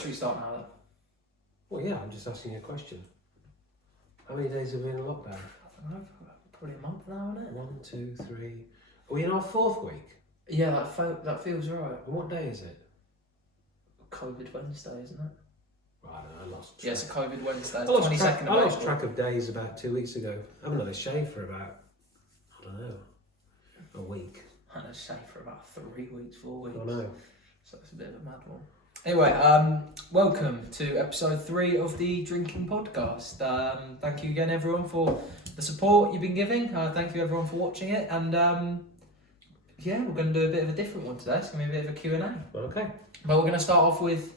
should we start now then? Well, yeah, I'm just asking you a question. How many days have we in lockdown? I don't know, probably a month now, isn't it? 1, 2, 3. Are we in our 4th week? Yeah, that feels right. And what day is it? COVID Wednesday, isn't it? Well, I don't know, I lost track. Yeah, it's a COVID Wednesday. I It's lost 22nd track, of I lost April. track of days about 2 weeks ago. I haven't had a shave for about, I don't know, a week. I had a shave for about 3 weeks, 4 weeks. I know. So it's a bit of a mad one. Anyway, welcome to episode 3 of the Drinking Podcast. Thank you again, everyone, for the support you've been giving. Thank you, everyone, for watching it. And yeah, we're going to do a bit of a different one today. It's going to be a bit of a Q&A. Okay. But we're going to start off with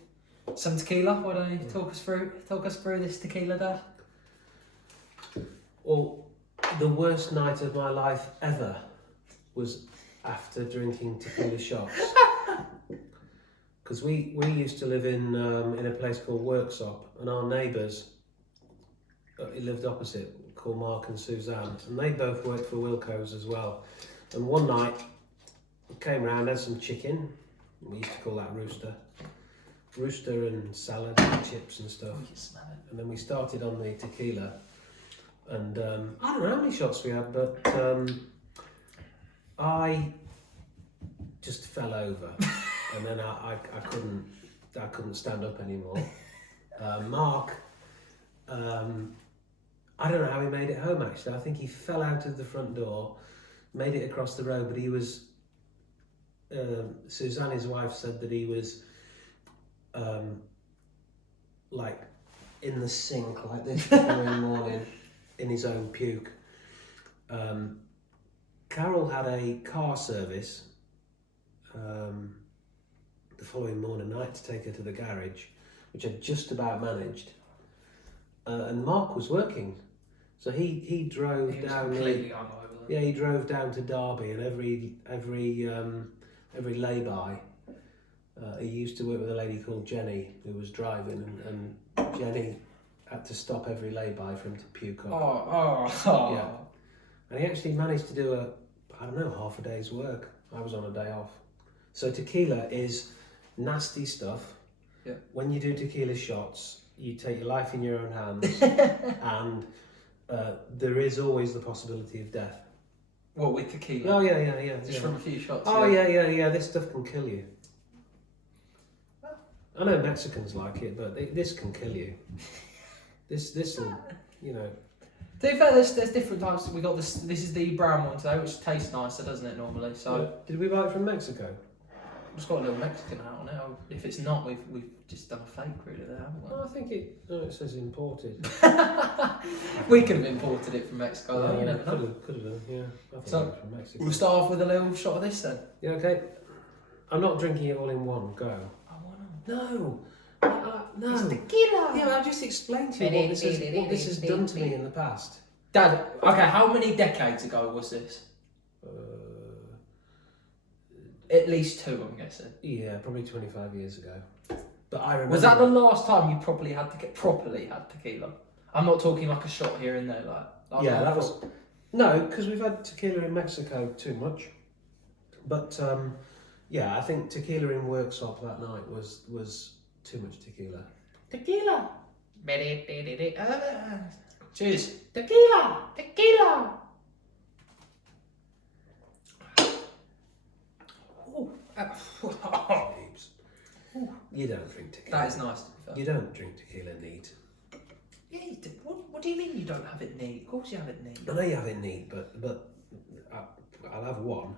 some tequila. Why don't you talk us through this tequila, Dad? Well, the worst night of my life ever was after drinking tequila shots. Because we used to live in a place called Worksop, and our neighbours lived opposite, called Mark and Suzanne, and they both worked for Wilco's as well. And one night, we came round, had some chicken, we used to call that rooster and salad and chips and stuff. You can smell it. And then we started on the tequila, and I don't know how many shots we had, but I just fell over. And then I couldn't stand up anymore. Mark, I don't know how he made it home actually. I think he fell out of the front door, made it across the road, but he was, Suzanne, his wife, said that he was like in the sink like this the following morning in his own puke. Carol had a car service the following morning. I had to take her to the garage, which I just about managed, and Mark was working, so he drove down. He drove down to Derby, and every lay-by, he used to work with a lady called Jenny who was driving, and Jenny had to stop every lay-by for him to puke up. Yeah, and he actually managed to do half a day's work. I was on a day off. So tequila is nasty stuff. Yeah. When you do tequila shots, you take your life in your own hands, and there is always the possibility of death. What, with tequila? Oh yeah. Just from a few shots. Oh yeah. This stuff can kill you. I know Mexicans like it, but this can kill you. This will, you know. To be fair, there's different types. We got this. This is the brown one today, which tastes nicer, doesn't it? Normally, so. Did we buy it from Mexico? It's got a little Mexican out on it. If it's not, we've just done a fake really there, haven't we? Well, I think it says imported. We could have imported it from Mexico, though. You never know. Could have done, yeah. I think So, it was from Mexico. We'll start off with a little shot of this then. Yeah, okay. I'm not drinking it all in one go. I wanna. No. No. It's tequila. Yeah, I'll just explain to you what this has done to me in the past. Dad, okay, how many decades ago was this? At least 2, I'm guessing. Yeah, probably 25 years ago. But I remember. Was that the last time you properly had tequila? I'm not talking like a shot here and there, like. Yeah, that was. No, because we've had tequila in Mexico too much. But yeah, I think tequila in Worksop that night was too much tequila. Tequila. Cheers. Tequila. Babes. You don't drink tequila. That is nice to be fair. You don't drink tequila neat. Yeah, you do. What do you mean you don't have it neat? Of course you have it neat. I know you have it neat, but I'll have one.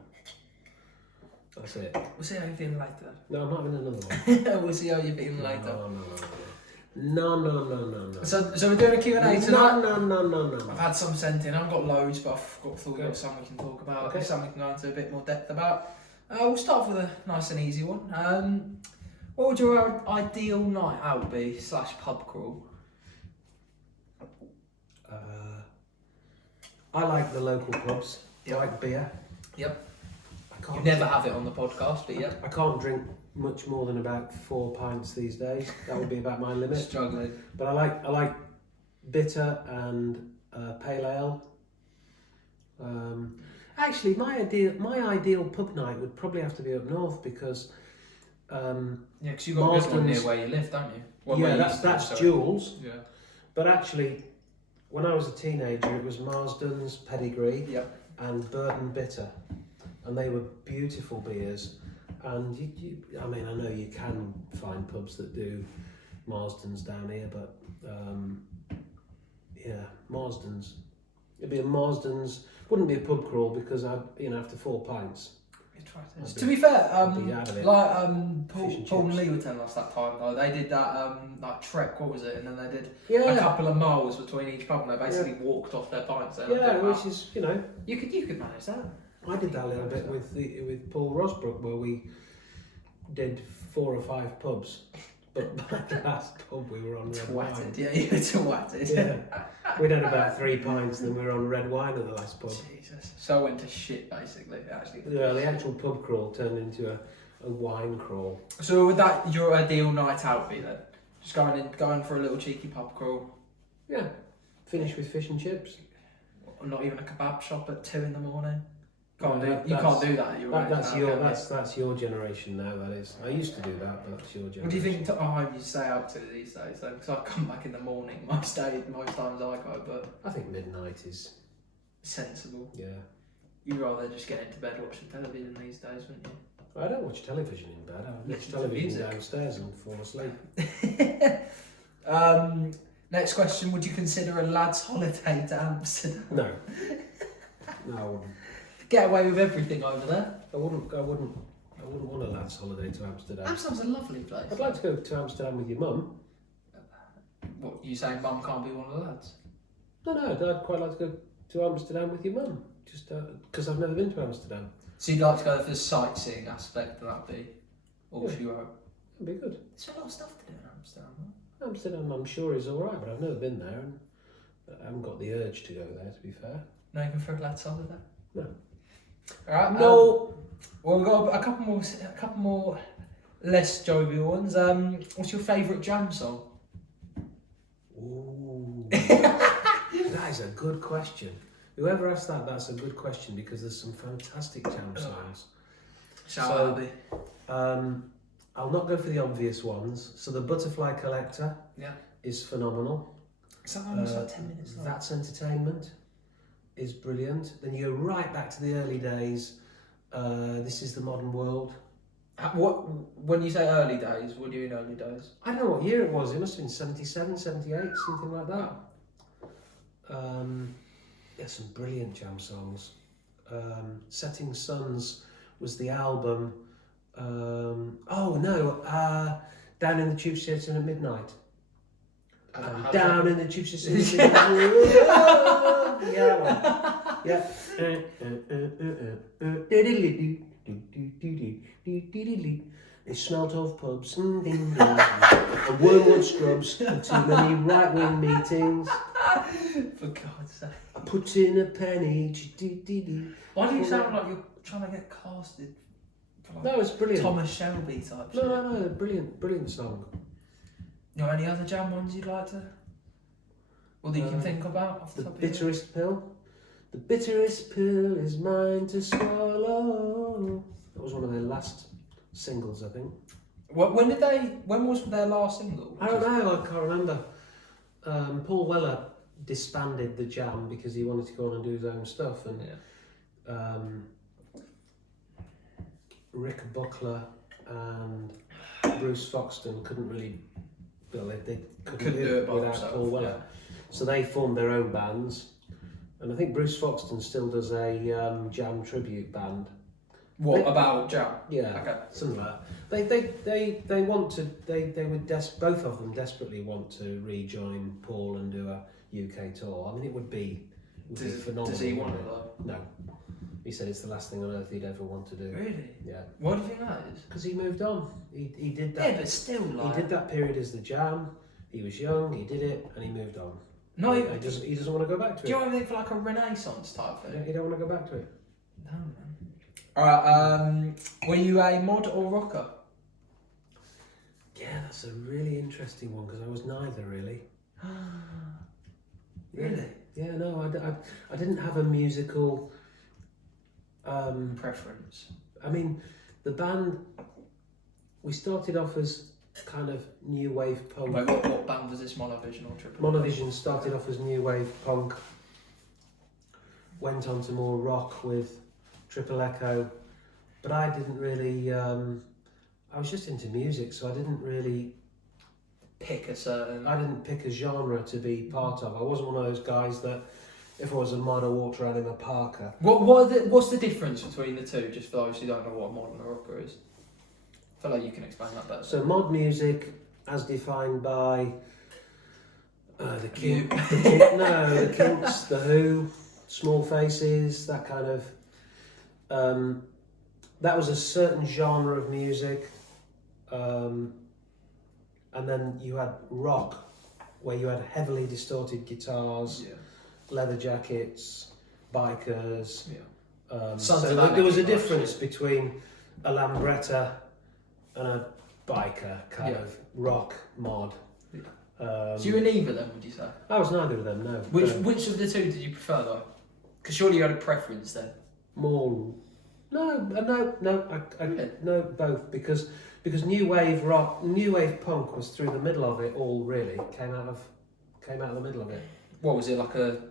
That's it. We'll see how you're feeling later. No, I'm not having another one. We'll see how you're feeling later. No. So we're doing a Q&A tonight? No. I've had some sent in. I haven't got loads, but I've thought we've got some we can talk about. Okay. Some we can go into a bit more depth about. We'll start off with a nice and easy one. What would your ideal night out be / pub crawl? I like the local pubs. Yep. I like beer. Yep. I You never have it on the podcast, but yep. I can't drink much more than about 4 pints these days. That would be about my limit. Struggling. But I like bitter and pale ale. Actually, my ideal pub night would probably have to be up north, because Yeah, because you've got a good one near Marsden's. where you live, don't you? Well, Yeah, where you that's used to, that's sorry. Jules. Yeah. But actually, when I was a teenager, it was Marsden's, Pedigree, Yep. and Burton Bitter, and they were beautiful beers. And I mean, I know you can find pubs that do Marsden's down here, but yeah, Marsden's. It'd be a Marsden's. Wouldn't be a pub crawl because after 4 pints. To be fair, be out of it. like Fish and Paul and chips. Lee were telling us that time though, they did that like trek, what was it? And then they did Yeah, a couple of miles between each pub, and they basically walked off their pints. They yeah, did which that. is You could manage that. I did that a little bit with Paul Rosbrook, where we did 4 or 5 pubs. But by the last pub we were on red wine. Twatted, yeah, you were twatted. Yeah. We'd had about 3 pints, then we were on red wine at the last pub. Jesus. So I went to shit basically, actually. Yeah, the actual pub crawl turned into a wine crawl. So would that your ideal night out be then? Just going for a little cheeky pub crawl? Yeah. Finish with fish and chips. Or not even a kebab shop at 2 in the morning? No, You can't do that at your age. That's your generation now. That is. I used to do that, but that's your generation. What do you think you stay up to these days though? Because I come back in the morning most times I go, but I think midnight is. sensible. Yeah. You'd rather just get into bed watching television these days, wouldn't you? I don't watch television in bed. I watch Listen to television music. downstairs and fall asleep. Next question: would you consider a lad's holiday to Amsterdam? No. No, I wouldn't. Get away with everything over there. I wouldn't want a lad's holiday to Amsterdam. Amsterdam's a lovely place. I'd like to go to Amsterdam with your mum. What, you saying mum can't be one of the lads? No, I'd quite like to go to Amsterdam with your mum. Just because I've never been to Amsterdam. So you'd like to go for the sightseeing aspect of that be? Or Yeah. she wrote? It'd be good. There's a lot of stuff to do in Amsterdam, huh? Amsterdam, I'm sure, is alright, but I've never been there and I haven't got the urge to go there, to be fair. No, you can for a lad's holiday? No. Alright. No! Well, we've got a couple more less jovial ones. What's your favourite jam song? Ooh. That is a good question. Whoever asked that, that's a good question because there's some fantastic jam songs. Shall I be? I'll not go for the obvious ones. So the Butterfly Collector Yeah. is phenomenal. It's almost like 10 minutes long. That's Entertainment is brilliant. Then you go right back to the early days. This is the Modern World. When you say early days, what do you mean early days? I don't know what year it was. It must have been 77, 78, something like that. There's some brilliant jam songs. Setting Suns was the album. Down in the Tube Station at Midnight. Down in the Tube Station at Midnight. Yeah. It smelt of pubs and ding dong, and wormwood scrubs, and too many right-wing meetings. For God's sake. I put in a penny. Why do you sound like you're trying to get casted for like No, it's brilliant. Thomas Shelby type shit? No, brilliant song. You know any other jam ones you'd like to? Or that you can think about off the The top of your head? bitterest pill. The bitterest pill is mine to swallow. That was one of their last singles, I think. When was their last single? I don't know, I can't remember. Paul Weller disbanded the Jam because he wanted to go on and do his own stuff, and Rick Buckler and Bruce Foxton couldn't really, they couldn't do it by without themselves, Paul Weller. So they formed their own bands, and I think Bruce Foxton still does a Jam tribute band. What about jam? Yeah, Okay. something like that. They want to. They would both of them desperately want to rejoin Paul and do a UK tour. I mean, it would be phenomenal. Does he want it though? No, he said it's the last thing on earth he'd ever want to do. Really? Yeah, Why do you think that is? because he moved on. He did that. Yeah, but still, like. He did that period as the Jam. He was young. He did it, and he moved on. No, he doesn't want to go back to do you it. ever think for like a Renaissance type thing? He don't want to go back to it. No, man. Alright, were you a mod or rocker? Yeah, that's a really interesting one because I was neither really. Really? Yeah, no, I didn't have a musical Preference. I mean, the band we started off as kind of new wave punk. Wait, what band was this? Monovision or Triple? Monovision started off as new wave punk. Went on to more rock with Triple Echo, but I didn't really. I was just into music, so I didn't really pick a certain. I didn't pick a genre to be part of. I wasn't one of those guys that, if I was a mod, I walked around in a parka. What's the difference between the two? Just for those who don't know what a modern rocker is. I feel like you can explain that better. So mod music, as defined by the Kinks, the Kinks, the Who, Small Faces, that kind of. That was a certain genre of music, and then you had rock, where you had heavily distorted guitars, leather jackets, bikers. So there was a difference between a Lambretta and a biker kind of rock mod. So you were neither of them, would you say? I was neither of them, no. Which of the two did you prefer though? Because surely you had a preference then. More. No, both, because new wave rock, new wave punk was through the middle of it all. Really came out of the middle of it. What was it, like a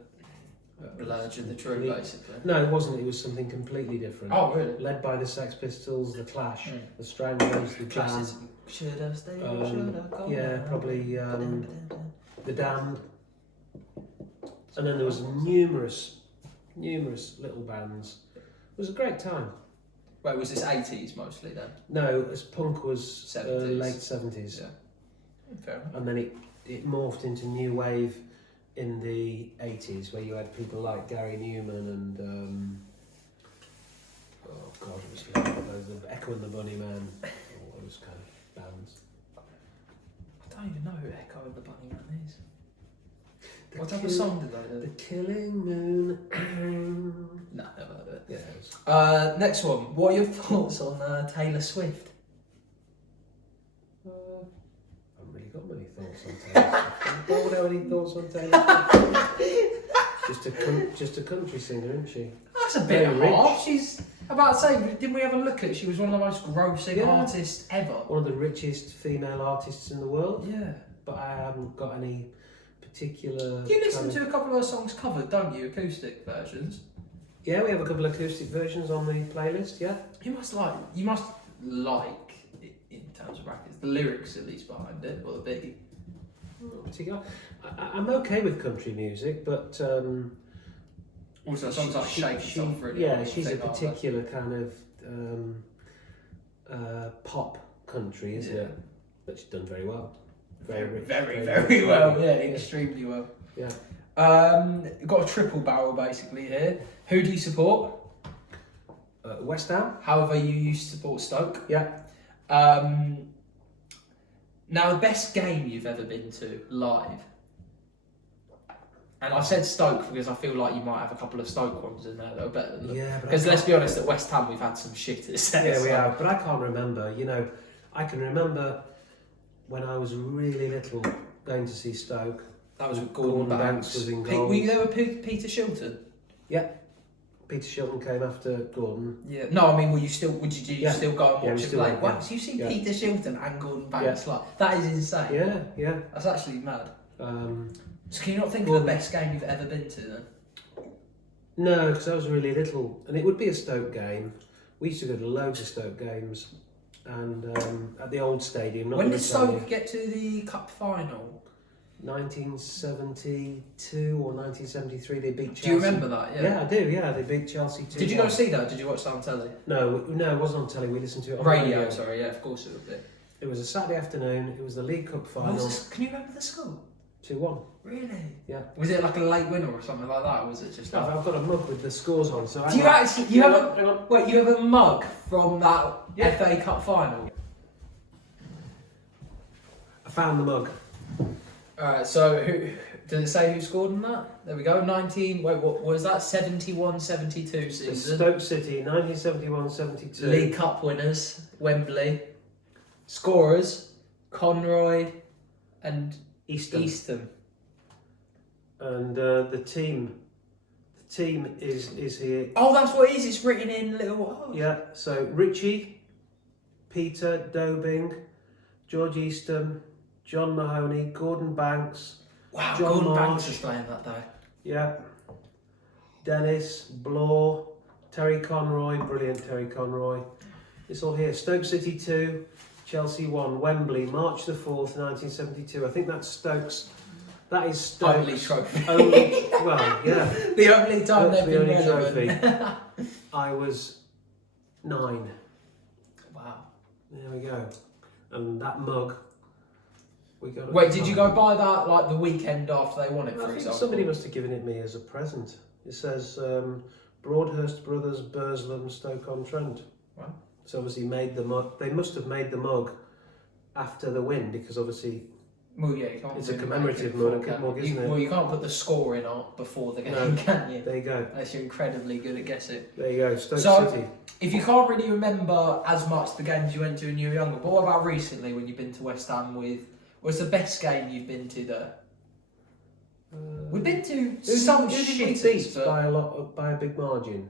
Blurge of the True, basically? No, it wasn't. It was something completely different. Oh, really? Led by the Sex Pistols, the Clash, the Stranglers, the Jam. Should have stayed or should have gone? Yeah, probably the Damned, and then there was numerous little bands. It was a great time. Wait, was this 80s mostly then? No, as punk was 70s. Late 70s. Yeah. Fair enough. And then it morphed into new wave in the 80s, where you had people like Gary Newman and oh god, it was like the Echo and the Bunnymen, all those kind of bands. I don't even know who Echo and the Bunnymen is. What type of song did they do? The Killing Moon. Nah, never heard of it. Yeah. It was, next one. What are your thoughts on Taylor Swift? I haven't really got many thoughts on Taylor Swift. What would have any thoughts on Taylor Swift? Just a country singer, isn't she? That's a bit harsh. She's about to say, didn't we have a look at it? She was one of the most grossing artists ever. One of the richest female artists in the world. Yeah. But I haven't got any particular. You listen to a couple of her songs covered, don't you? Acoustic versions. Yeah, we have a couple of acoustic versions on the playlist. Yeah. You must like in terms of brackets the lyrics at least behind it, or the beat. Particular. I'm okay with country music, but also songs like Shake Yourself really. Yeah, she's a particular kind of pop country, isn't it? But she's done very well. Very rich. Very well. Yeah, extremely well. Yeah. Got a triple barrel basically here. Who do you support? West Ham. However, you used to support Stoke. Yeah. Now, the best game you've ever been to live. And I said Stoke because I feel like you might have a couple of Stoke ones in there that are better than them. Yeah, because let's be honest, at West Ham we've had some shitters. Yeah, we have. But I can't remember. You know, I can remember when I was really little going to see Stoke. That was with Gordon Banks. Was in goal. Were you there with Peter Shilton? Yeah. Peter Shilton came after Gordon. Yeah. No, I mean, would you still go and watch it play? Went, Wow, so you see Peter Shilton and Gordon Banks like that is insane. Yeah. That's actually mad. So can you not think Gordon, of the best game you've ever been to then? No, because I was really little, and it would be a Stoke game. We used to go to loads of Stoke games, and at the old stadium. When did Stoke get to the cup final? 1972 or 1973, they beat Chelsea. Do you remember that? Yeah, I do. Yeah, they beat Chelsea 2-1. Did you go see that? Did you watch that on telly? No, it wasn't on telly. We listened to it on radio. Sorry, yeah, of course it would be. It was a Saturday afternoon. It was the League Cup final. Can you remember the score? 2-1. Really? Yeah. Was it like a late winner or something like that, or was it just? No, I've got a mug with the scores on. So do you actually? You have a mug from that FA Cup final? I found the mug. Alright, so who did it say who scored in that? There we go. What was that? 71-72 season. Stoke City, 1971-72. League Cup winners, Wembley. Scorers, Conroy and Easton. And the team is here. Oh, that's what it is. It's written in little. Oh. Yeah. So Richie, Peter Dobing, George Eastham, John Mahoney, Gordon Banks. Wow, John Gordon Marsh. Banks was playing that day. Yeah. Dennis, Blore, Terry Conroy, brilliant Terry Conroy. It's all here. Stoke City 2, Chelsea 1, Wembley, March the 4th, 1972. I think that's Stokes. That is Stokes. Only trophy. Only, well, yeah. The only time That's they've the been only relevant. trophy. I was 9. Wow. There we go. And that mug, we got. Wait, did you go buy that like the weekend after they won it, I for think example? somebody must have given it me as a present. It says Broadhurst Brothers, Burslem, Stoke-on-Trent. Wow. So obviously made the mug. They must have made the mug after the win because obviously Well, yeah, you can't. it's a really commemorative make it mug, isn't it? Well, you can't put the score in art before the game, No. can you? There you go. Unless you're incredibly good at guessing. There you go. Stoke So- City. If you can't really remember as much the games you went to when you were younger, but what about recently when you've been to West Ham with? What's the best game you've been to there? We've been to some Who did we shitters, beat but by a big margin?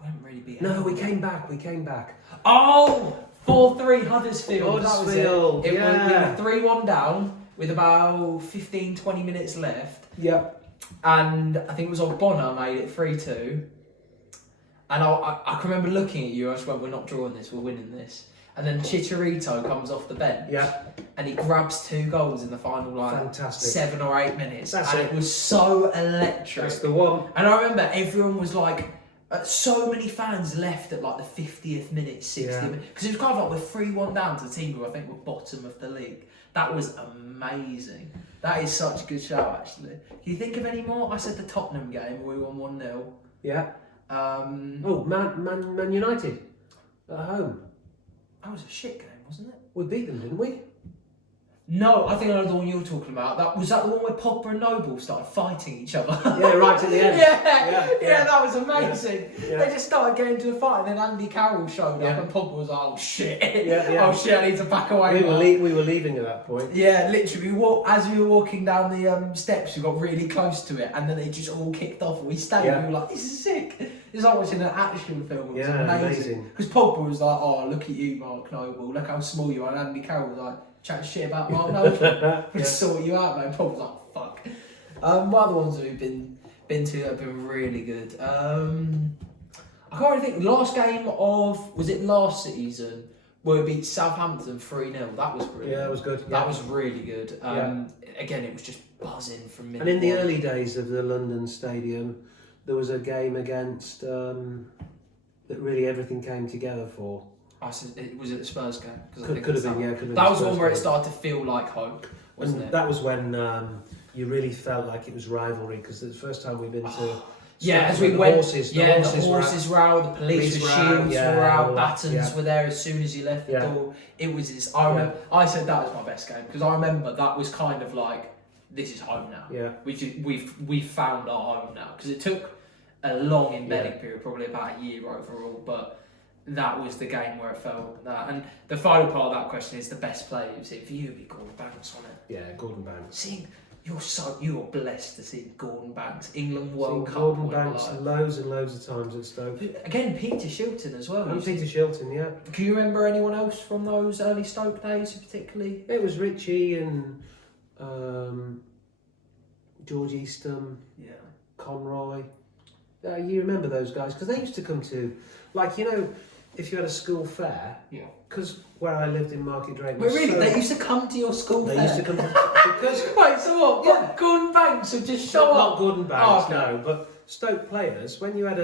we haven't really beat. No, we anyone. came back. We came back. Oh, 4-3 Huddersfield. Huddersfield, That was it. yeah. We were 3-1 down with about 15-20 minutes left. Yep. And I think it was Bonner made it 3-2. And I can remember looking at you, I just went, we're not drawing this, we're winning this. And then Chicharito comes off the bench. Yeah. And he grabs 2 goals in the final Fantastic. 7 or 8 minutes. That's and it. it was so electric. That's the one. And I remember everyone was like, so many fans left at like the 50th minute, 60th Yeah. minute. Because it was kind of like we're 3-1 down to the team who I think were bottom of the league. That was amazing. That is such a good show, actually. Can you think of any more? I said the Tottenham game where we won 1-0. Yeah. Um, Oh, Man United at home. that was a shit game, wasn't it? We beat them, didn't we? No, I think I know the one you're talking about. Was that the one where Pogba and Noble started fighting each other? Yeah, right at the end. Yeah, that was amazing. Yeah. They just started getting into a fight, and then Andy Carroll showed Yeah. up, and Pogba was like, "Oh shit, Yeah. oh shit, I need to back away." We were leaving at that point. Yeah, literally, as we were walking down the steps, we got really close to it, and then they just all kicked off, and we stayed. Yeah. And we were like, "This is sick." It's like watching an action film. It was Yeah, amazing. amazing. Because Pogba was like, "Oh, look at you, Mark Noble. Look how small you are." And Andy Carroll was like, chatting shit about Mark Noble. We'll Yeah. sort you out, man. Pogba was like, "Fuck." One of the ones that we've been to that have been really good. I can't really think. Last game of, was it last season where we beat Southampton 3-0? That was brilliant. Yeah, that was good. That Yeah. was really good. Again, it was just buzzing from minute And in the one. early days of the London Stadium, there was a game against that really everything came together for. Was it the Spurs game? 'Cause I think Could it's have been, that yeah. one. Could have been That was the the one Spurs where it game. started to feel like hope, wasn't And it? that was when you really felt like it was rivalry because it's the first time we've been to. Yeah, as the we went, horses, the horses were out, the police Police were out, shields yeah, were out, all that, batons yeah. were there as soon as you left the Yeah. door. It was this. I remember. I said that was my best game because I remember that was kind of like, this is home now. Yeah. We've found our home now because it took a long embedding period, probably about a year overall, but that was the game where it felt that. And the final part of that question is the best player you've seen. For you, it'd be Gordon Banks on it. Yeah, Gordon Banks. Seeing you're blessed to see Gordon Banks, England World Cup. Gordon winner Banks live. loads and loads of times at Stoke. Again, Peter Shilton as well. And Peter Shilton, yeah. Can you remember anyone else from those early Stoke days, particularly? It was Richie and George Eastham, Yeah. Conroy. You remember those guys because they used to come to, like, you know, if you had a school fair. Yeah. Because where I lived in Market Drayton. But really, they used to come to your school They fair. used to come to because Wait, so what? Yeah. Gordon Banks would just show not up. Gordon Banks, Oh, okay. no, but Stoke players. When you had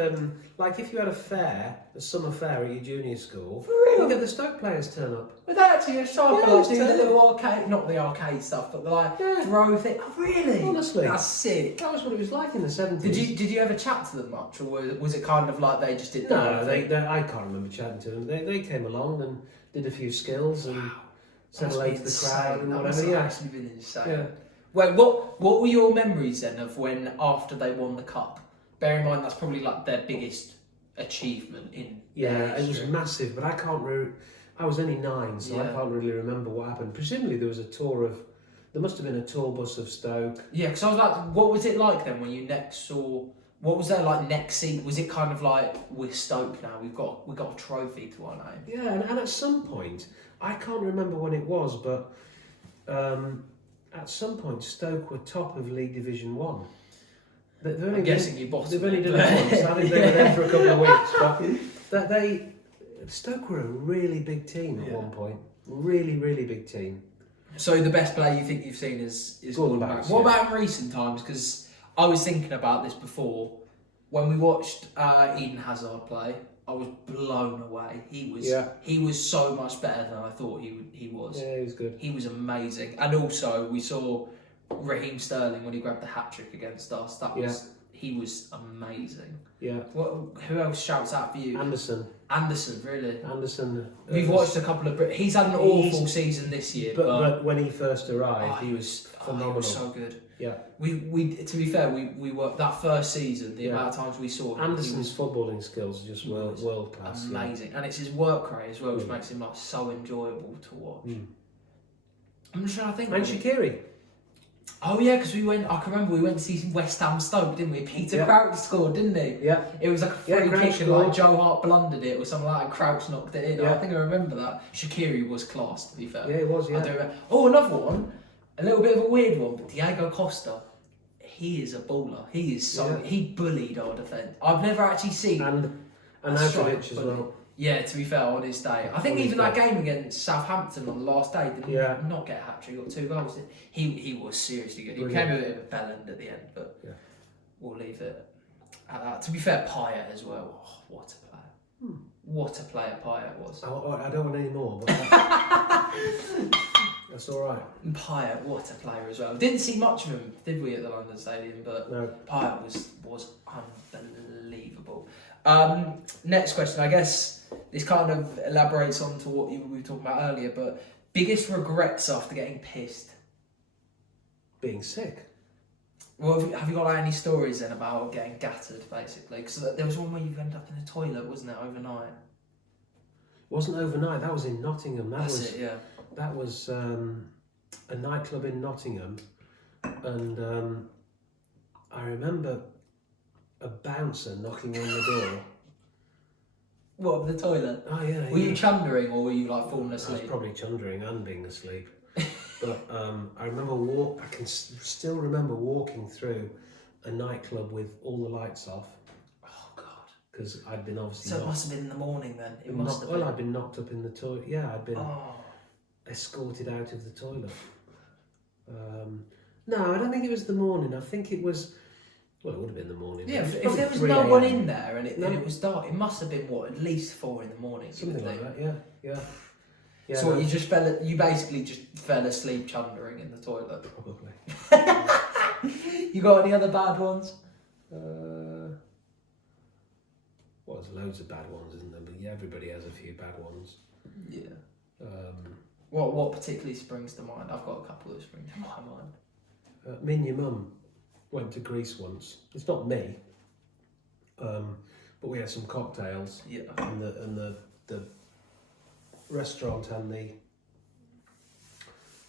like if you had a fair, a summer fair at your junior school, For real? you get the Stoke players turn up. Would they actually just show up Yeah, and like, it's do the terrible. little arcade, not the arcade stuff, but the like Yeah. throw thing? Oh, really? Honestly. That's sick. That was what it was like in the 70s. Did you ever chat to them much, or was it kind of like they just did their No, own they, thing? they, I can't remember chatting to them. They came along and did a few skills and said Must hello be to the insane. crowd and That whatever. must have Yeah. actually been insane. Yeah. Wait, what were your memories then of when after they won the cup? Bear in mind that's probably like their biggest achievement in Yeah, their it was history. massive, but I can't remember. I was only 9, so I Yeah. can't really remember what happened. Presumably there was a tour of. There must have been a tour bus of Stoke. Yeah, because I was like, what was it like then when you next saw What was their like next seat? Was it kind of like we're Stoke now? We've got a trophy to our name. Yeah, and at some point, I can't remember when it was, but at some point Stoke were top of League Division 1. I'm guessing you bottled They've only it. done it once. I think they were there for a couple of weeks, but Stoke were a really big team at one point. Really, really big team. So the best player you think you've seen is Gordon Banks. What about in recent times? Because I was thinking about this before. When we watched Eden Hazard play, I was blown away. He was so much better than I thought he was. Yeah, he was good. He was amazing. And also we saw Raheem Sterling when he grabbed the hat trick against us. He was amazing. Yeah. Who else shouts out for you? Anderson, really. Anderson. We've watched a couple of. He's had an awful season this year, but when he first arrived, he was phenomenal. He was so good. Yeah. We to be fair, we were that first season. The amount of times we saw him, Anderson's footballing skills are just world class. Amazing, and it's his work rate as well, which makes him like so enjoyable to watch. I'm just trying to think. And Shaqiri. Oh yeah, because I can remember we went to see West Ham Stoke, didn't we? Peter Crouch scored, didn't he? Yeah. It was like a free kick and like Joe Hart blundered it or something like that. Crouch knocked it in. Yeah. I think I remember that. Shaqiri was class, to be fair. Yeah, it was. Yeah. I do remember. Oh, another one, a little bit of a weird one, but Diego Costa. He is a baller. He is so. Yeah. He bullied our defence. I've never actually seen. And Ivkovic as well. Yeah, to be fair, on his day. I think even that game against Southampton on the last day didn't not get a hat-trick, got 2 goals. He was seriously good. He became a bit of a bellend at the end, but we'll leave it at that. To be fair, Payet as well. Oh, what a player. What a player Payet was. I don't want any more, but that's all right. Payet, what a player as well. Didn't see much of him, did we, at the London Stadium? But no. Payet was unbelievable. Next question, I guess this kind of elaborates on to what we were talking about earlier, but biggest regrets after getting pissed? Being sick. Well, have you got like any stories then about getting gattered, basically? Because there was one where you ended up in the toilet, wasn't it, overnight? It wasn't overnight, that was in Nottingham. That was a nightclub in Nottingham, and I remember a bouncer knocking on the door. What, the toilet? Oh yeah. Were you chundering or were you like falling asleep? I was probably chundering and being asleep. But I remember I can still remember walking through a nightclub with all the lights off. Oh God. Because I'd been obviously. So it must have been in the morning then. It must have been. Well, I'd been knocked up in the toilet. Yeah, I'd been escorted out of the toilet. No, I don't think it was the morning. I think it was. Well, it would have been the morning. Yeah, if there was no one in there and it was dark, it must have been at least 4 in the morning. Something like that. Yeah. So you basically just fell asleep chundering in the toilet. Probably. You got any other bad ones? Well, there's loads of bad ones, isn't there? But yeah, everybody has a few bad ones. Yeah. What particularly springs to mind? I've got a couple that spring to my mind. Me and your mum went to Greece once. It's not me, but we had some cocktails. Yeah. And the restaurant and the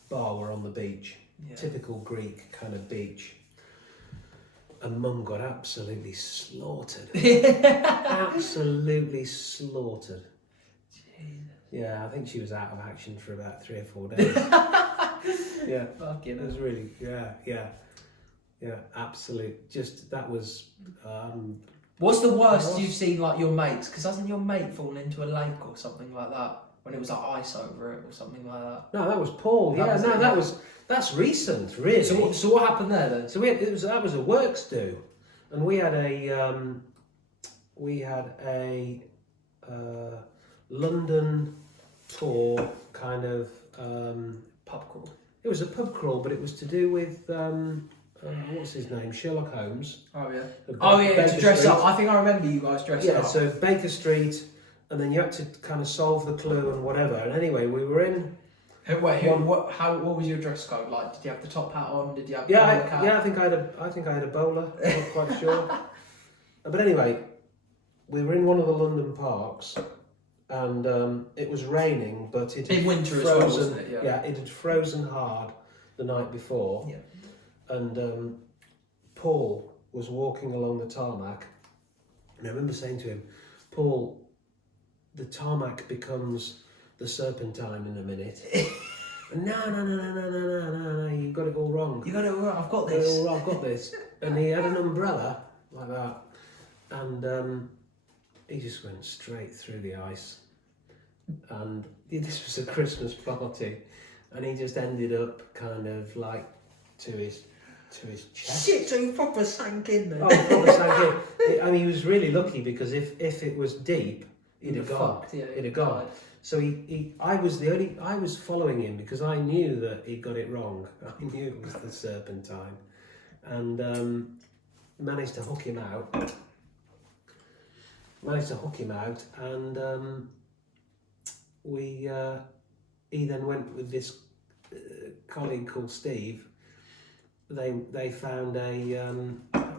bar were on the beach. Yeah. Typical Greek kind of beach. And Mum got absolutely slaughtered. Absolutely slaughtered. Jesus. Yeah, I think she was out of action for about 3 or 4 days. Yeah. Fucking it was really, yeah, absolute. Just, that was... What's the worst you've seen, like, your mates? Because hasn't your mate fallen into a lake or something like that? When it was, like, ice over it or something like that? No, that was Paul. That's recent, really. So what happened there, then? So that was a works do. And we had a London tour kind of... pub crawl. It was a pub crawl, but it was to do with... what's his name? Sherlock Holmes. Oh yeah. To dress up. I think I remember you guys dressing up. Yeah, so Baker Street, and then you had to kind of solve the clue and whatever. And anyway, we were in. What was your dress code like? Did you have the top hat on? Did you have cap? I think I had a bowler. I'm not quite sure. But anyway, we were in one of the London parks, and it was raining, but it had in winter frozen. As well, wasn't it? Yeah, it had frozen hard the night before. Yeah. And Paul was walking along the tarmac, and I remember saying to him, Paul, the tarmac becomes the Serpentine in a minute. No, you've got it all wrong. You got it all right, I've got Got it this. all wrong, I've got this. And he had an umbrella like that, and he just went straight through the ice. And this was a Christmas party, and he just ended up kind of like to his chest. Shit, so you proper sank in there. Oh, proper sank in. I mean, he was really lucky because if it was deep, he'd have gone. Fucked, yeah, He'd have gone. So I was following him because I knew that he got it wrong. I knew it was the Serpentine, and managed to hook him out. And he then went with this colleague called Steve. They found a.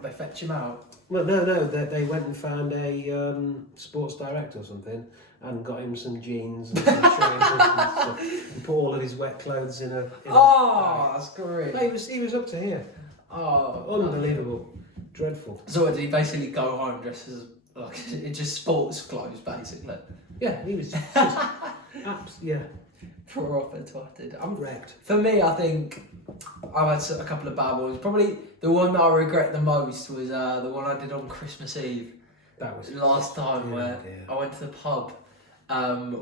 They fetch him out. Well, no. They went and found a sports director or something, and got him some jeans and some trainers and stuff, and put all of his wet clothes in a bag. That's great. No, he was up to here. Oh, Unbelievable, dreadful. So what, did he basically go home dressed as like it's just sports clothes, basically? Yeah, he was just yeah, Proper twatted. I'm wrecked. For me, I think I've had a couple of bad ones. Probably the one that I regret the most was the one I did on Christmas Eve. That was Last time where dear. I went to the pub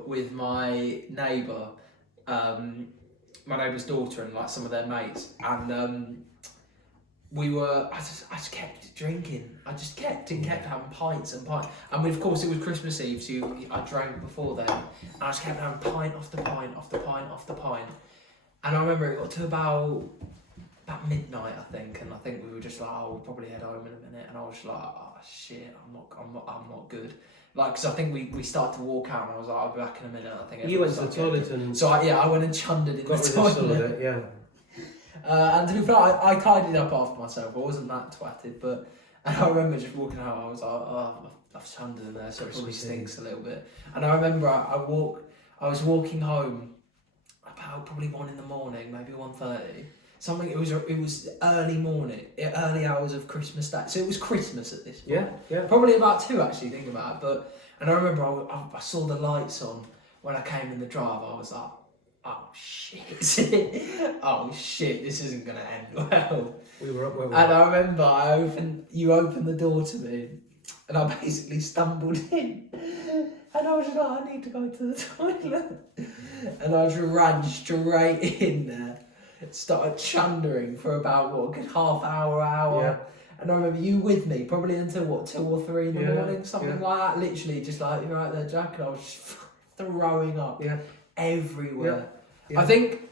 with my neighbour, my neighbour's daughter and like some of their mates, and I just kept drinking. I just kept having pints and pints. And of course it was Christmas Eve, so I drank before then. And I just kept having pint after pint after pint after pint. And I remember it got to about midnight, I think, and I think we were just like, oh, we'll probably head home in a minute. And I was like, oh shit, I'm not good. Like, because I think we started to walk out, and I was like, I'll be back in a minute. I think You went to the toilet and so I went and chundered in got the rid of some of toilet. it, yeah. And to be fair, I tidied up after myself. I wasn't that twatted, and I remember just walking out. I was like, oh, I've chundered in there, so it probably stinks a little bit. And I remember I was walking home about probably 1 a.m, maybe 1:30. Something. It was early morning, early hours of Christmas Day. So it was Christmas at this point. Yeah. Probably about 2 actually. Think about it. And I remember I saw the lights on when I came in the drive. I was like, oh shit, oh shit, this isn't gonna end well. We were up where we And were. I remember you opened the door to me, and I basically stumbled in, and I was just like, I need to go to the toilet, and I just ran straight in there, started chundering for about a good half hour. Yeah. And I remember you with me, probably until 2 or 3 in the Yeah, morning, something like that. Literally, just like you're right there, Jack, and I was just throwing up everywhere. Yeah. I think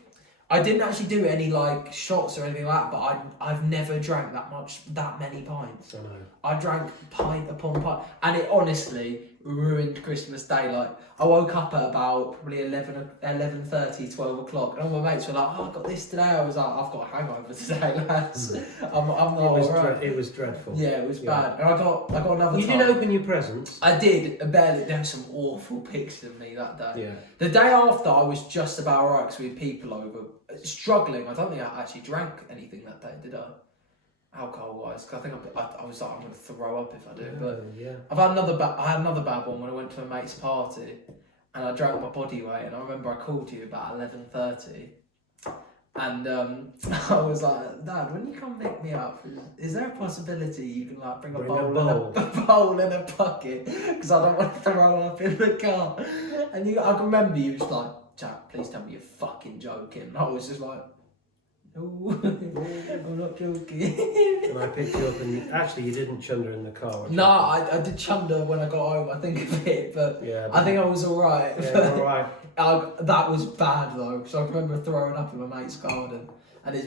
I didn't actually do any like shots or anything like that, but I've never drank that many pints. I know. I drank pint upon pint, and it honestly ruined Christmas Day. Like, I woke up at about probably 11:30, 12 o'clock, and all my mates were like, oh, I got this today. I was like, I've got a hangover today, lads. I'm not alright. It was dreadful. Yeah, it was bad. And I got another You time. didn't open your presents? I did, barely. There were some awful pictures of me that day. Yeah. The day after, I was just about alright because we had people over. Struggling. I don't think I actually drank anything that day, did I? Alcohol-wise, because I think I was like, I'm going to throw up if I do. But yeah. I had another bad one when I went to a mate's party, and I drank my body weight. And I remember I called you about 11:30, and I was like, Dad, when you come pick me up, is there a possibility you can like bring a bowl and a bucket? Because I don't want to throw up in the car. And I can remember you was like, Jack, please tell me you're fucking joking. And I was just like, no, I'm not joking. And I picked you up, and actually you didn't chunder in the car. No, I did chunder when I got home, I think of it, but Yeah, I think I was alright. Yeah, alright. That was bad though, because I remember throwing up in my mate's garden, and his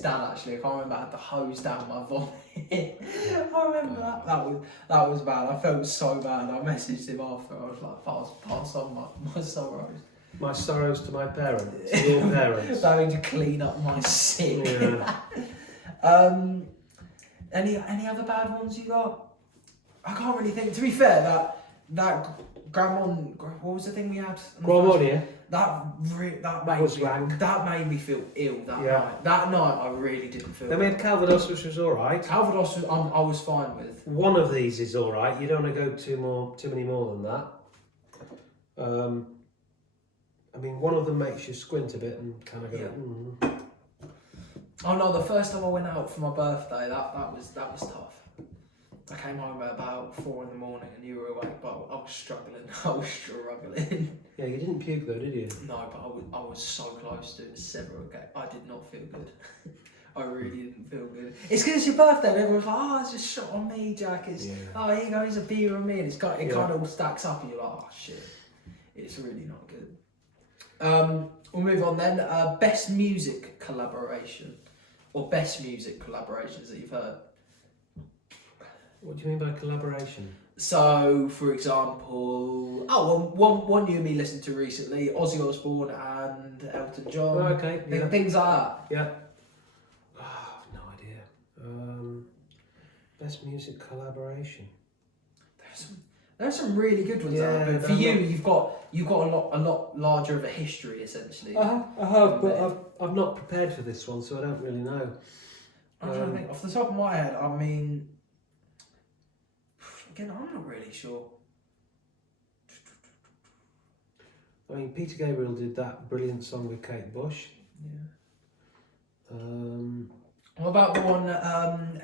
dad actually, I can't remember, had to hose down my vomit. I remember that was bad. I felt so bad. I messaged him after. I was like, pass on my sorrows. My sorrows to my parents, to your parents. Having to clean up my sick. Yeah. Any other bad ones you got? I can't really think. To be fair, that Gramon, what was the thing we had? Guamonia. That Was rank. That made me feel ill that Yeah. night. That night I really didn't feel. Then we had Calvados, which was all right. Calvados, I was fine with. One of these is all right. You don't want to go too many more than that. I mean, one of them makes you squint a bit and kind of go. Yeah. Oh no! The first time I went out for my birthday, that was tough. I came home at about 4 in the morning and you were awake, but I was struggling. I was struggling. Yeah, you didn't puke though, did you? No, but I was so close to several. Okay, I did not feel good. I really didn't feel good. It's because it's your birthday and everyone's like, oh, it's just shot on me, Jack. It's, oh, here goes a beer on me. And it kind of all stacks up and you're like, oh, shit. It's really not good. We'll move on then. Best music collaboration. Or best music collaborations that you've heard. What do you mean by collaboration? So, for example, one you and me listened to recently, Ozzy Osbourne and Elton John. Oh, okay. Yeah. Things like that. Yeah. Oh, I've no idea. Best music collaboration. There's some really good ones. Yeah, But for you, you've got a lot larger of a history essentially. I have, but I've not prepared for this one, so I don't really know. I'm trying to think off the top of my head. I mean, again, I'm not really sure. I mean, Peter Gabriel did that brilliant song with Kate Bush. Yeah. What about the one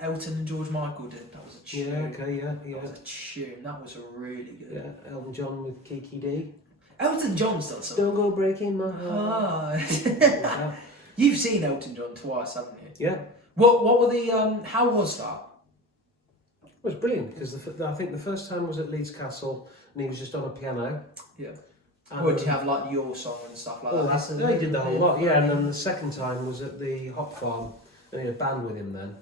Elton and George Michael did? That was a tune. Yeah, okay, yeah. That was a tune. That was a really good. Yeah, Elton John with Kiki D. Elton John's done something. Don't go breaking my heart. Yeah. You've seen Elton John twice, haven't you? Yeah. What were the how was that? It was brilliant because I think the first time was at Leeds Castle and he was just on a piano. Yeah. And Or did you have like your song and stuff like that? No, he did the whole lot, yeah. And then the second time was at the Hop Farm and he had a band with him then.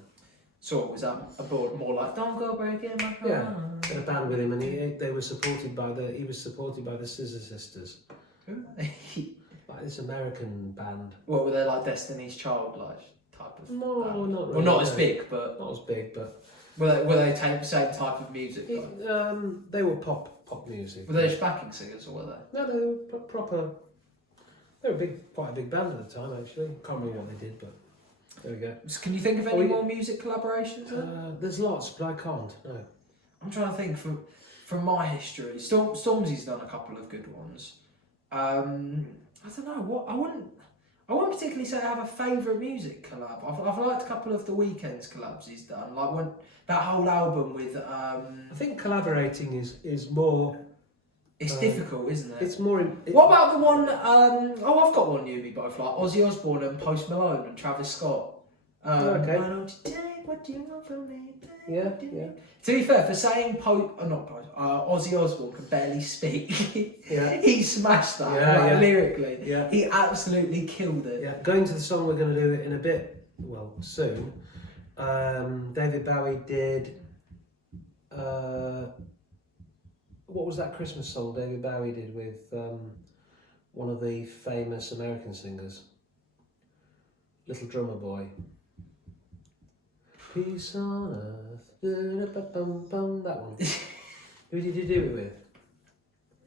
So was that more like Don't Go Breaking My Heart? Yeah, he had a band with him and he was supported by the Scissor Sisters. Like this American band. What were they like Destiny's Child like type of No, band? not really. Well, not as big, but not as big, but were they the same type of music? they were pop music. Were they just backing singers or were they? No, they were proper. They were quite a big band at the time actually. Can't remember what they did, but there we go. So can you think of any more music collaborations? There's lots, but I can't. No. I'm trying to think from my history. Stormzy's done a couple of good ones. I don't know what I wouldn't particularly say I have a favourite music collab. I've liked a couple of the Weeknd's collabs he's done, like when that whole album with. I think collaborating is more. It's difficult, isn't it? It's more. What about the one? I've got one you me both like Ozzy Osbourne and Post Malone and Travis Scott. Okay. Why don't you take what you want from me? Yeah. To be fair, for saying Ozzy Osbourne could barely speak. Yeah. He smashed that lyrically. Yeah. He absolutely killed it. Yeah. Going to the song we're going to do in a bit. Well, soon. David Bowie did. What was that Christmas song David Bowie did with one of the famous American singers? Little Drummer Boy. Peace on earth. That one. Who did you do it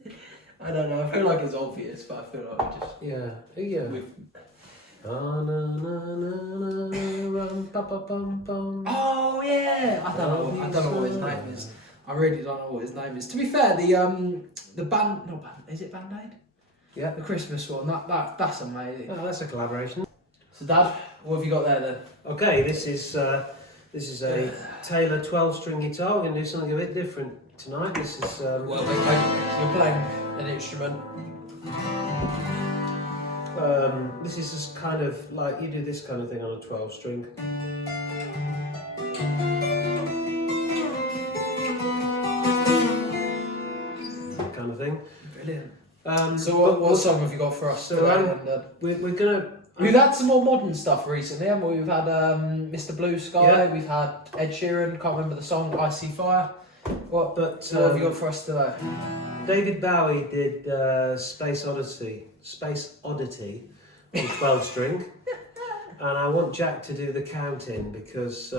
with? I don't know. I feel like it's obvious, but I feel like we just Yeah. With... Oh yeah. I don't know what his name is. I really don't know what his name is. To be fair, the band, is it Band Aid? Yeah. The Christmas one. That's amazing. Oh, that's a collaboration. So Dad, what have you got there then? Okay, this is a Taylor 12-string guitar. We're going to do something a bit different tonight. This is You're playing an instrument. This is just kind of like you do this kind of thing on a 12-string. Kind of thing. Brilliant. So what song have you got for us? So we're gonna. We've had some more modern stuff recently, haven't we? We've had Mr. Blue Sky. We've had Ed Sheeran. Can't remember the song. I See Fire. What have you got for us today? David Bowie did Space Oddity on 12-string, and I want Jack to do the counting because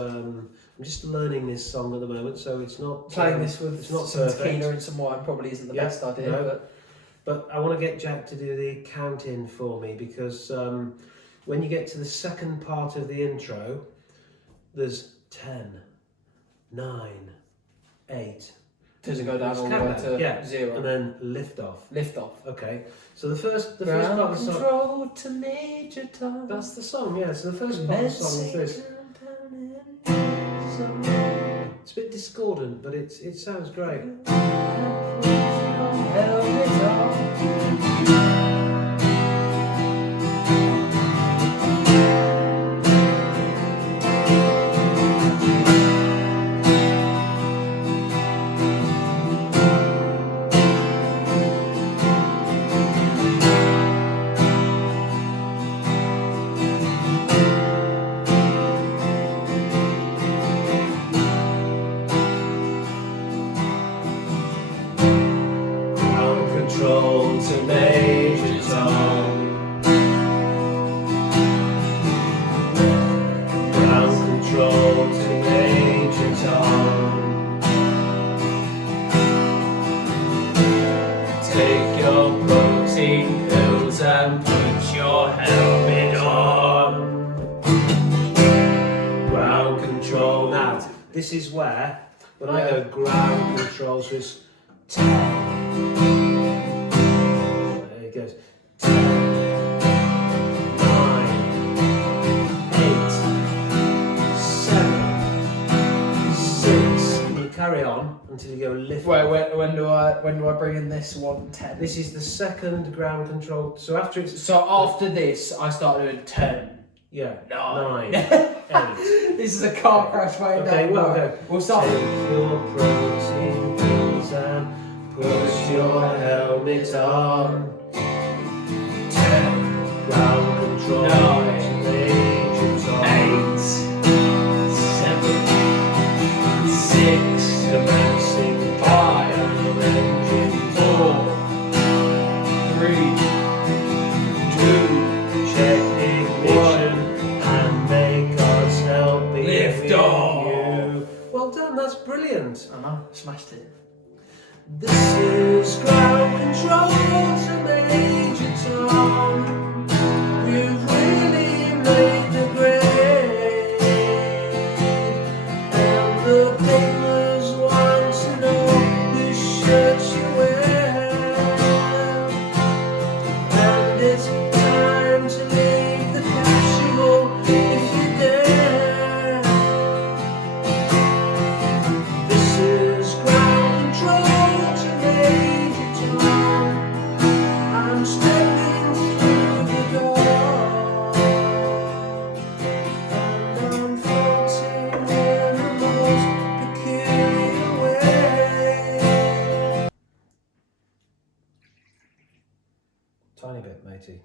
I'm just learning this song at the moment, so it's not Playing this with it's not some perfect. tequila and some wine probably isn't the Yeah, best idea, no. But I want to get Jack to do the count in for me because when you get to the second part of the intro, there's 10, 9, 8. Does it go down all the way Countdown, to 0? And then lift off. Lift off. Okay, so the first part Ground of the song. control to Major Tom. That's the song, yeah. So the first part of the song is this. It's a bit discordant, but it sounds great. Control to Major Tom. Ground control to Major Tom. Take your protein pills and put your helmet on. Ground control. Now, this is where, when I go ground control, so it's 10. It goes 10, 9, 8, 7, 6. You carry on until you go lift. Wait, when do I bring in this 110? This is the second ground control. So after it's So after this, I start doing 10. 9, 8. This is a car crash waiting Okay, down. well, Right. go. We'll start. Take your protein pills and put your helmet on. 10, ground control, 9, Major Tom. 8, 7, 6, Commencing 5, engine 4, 3, 2, check ignition and make us help me Lift with off. you. Well done, that's brilliant. I know, smashed it. This is ground control to Major Tom. You've really made the grade, and the papers want to know whose shirt you wear. And it's time to leave the casual if you dare. This is ground control to Major Tom. I'm stepping through the door, and I'm floating in the most peculiar way. Tiny bit, matey.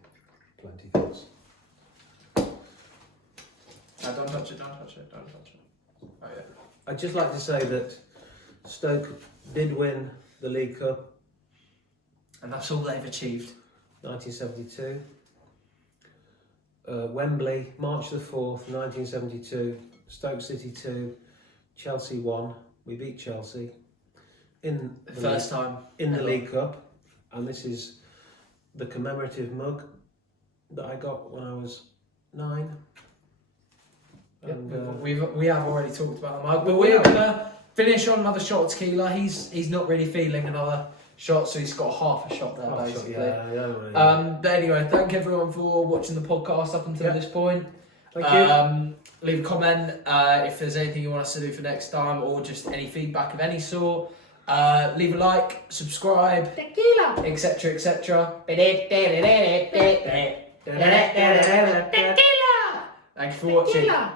Plenty thanks. No, don't touch it, don't touch it, don't touch it. Oh yeah. I'd just like to say that Stoke did win the League Cup And that's all they've achieved. 1972. Wembley, March the 4th, 1972. Stoke City 2, Chelsea 1. We beat Chelsea in the First time. in the ever. League Cup, and this is the commemorative mug that I got when I was 9. Yeah, And, we have already talked about the mug, but we we're have. gonna finish on another shot of tequila. He's not really feeling another shot, so he's got half a shot there basically. But anyway, thank everyone for watching the podcast up until this point. Thank you. Leave a comment if there's anything you want us to do for next time, or just any feedback of any sort. Leave a like, subscribe, Tequila. etc. etc. Tequila. Thank you for watching. Tequila.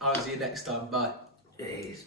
I'll see you next time. Bye. Jeez.